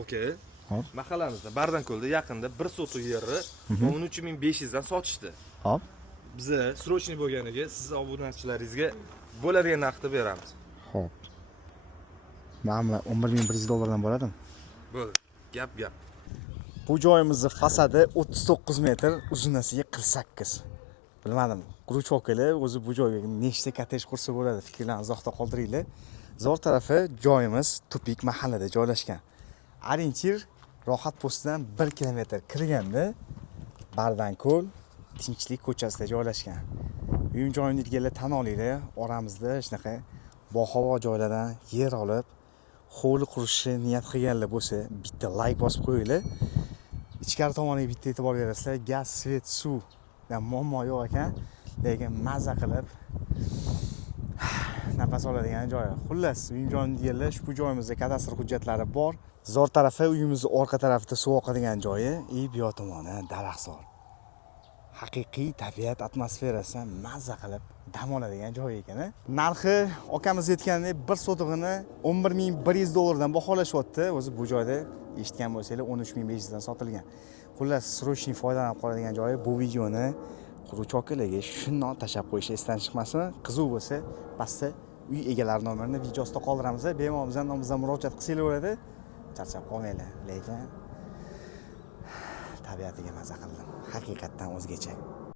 Okey. Hop. Mahallamizda Bardanko'lda yaqinda 1 sotuq yerni 13500 dan sotishdi. Hop. Biz srochniy bo'lganiga siz obunachilaringizga bo'ladigan narxda beramiz. Hop. Mana $11100 bo'ladimi? Bo'ldi. Gap. Bu joyimizning fasadi 39 metr, uzunasiga 48. Bilmadim. Gruchoklar o'zi bu joyga nechta kottej qursa bo'ladi, fikrlarni izohda qoldiringlar. Zor tarafi joyimiz tupik mahallada joylashgan. Orientir rohat postidan 1 kilometr kirganda Bardanko'l Tinchlik ko'chasida joylashgan. Uyim joyimni ilgarilar tan olinglar, oramizda shunaqa bahavo joylardan yer olib, hovli qurishni niyat qilganlar bo'lsa, bitta like bosib qo'yinglar. Ichkari tomoniga bitta e'tibor berasizlar. Gaz, svet, suv dan muammo yo'q ekan, lekin mazza qilib nafas oladigan joy. Xullas, uyim joyimni ilgarilar, ushbu joyimizda kadastr hujjatlari bor. Zor tarafi uyimizning orqa tarafida suv oqadigan joyi, bu yoq tomoni daraxtzor. Haqiqiy tabiat atmosferasidan mazza qilib dam oladigan joy ekan. Narxi akamiz aytgandek 1 sotig'ini $11100 dan baholashyapti. O'zi bu joyda eshitgan bo'lsanglar 13500 dan sotilgan. Xullas, srochniy foydalanib qoladigan joyi. Bu videoni quruvchi shundoq tashab qo'yish esdan chiqmasin. Qiziq bo'lsa, pastda uy egalari nomerini video ostida qoldiramiz. Bemalol bizning nomimizdan murojaat qilsanglar bo'ladi. Charchab qolmanglar. Lekin tabiatiga mazza qildim. Haqiqatdan o'zgacha.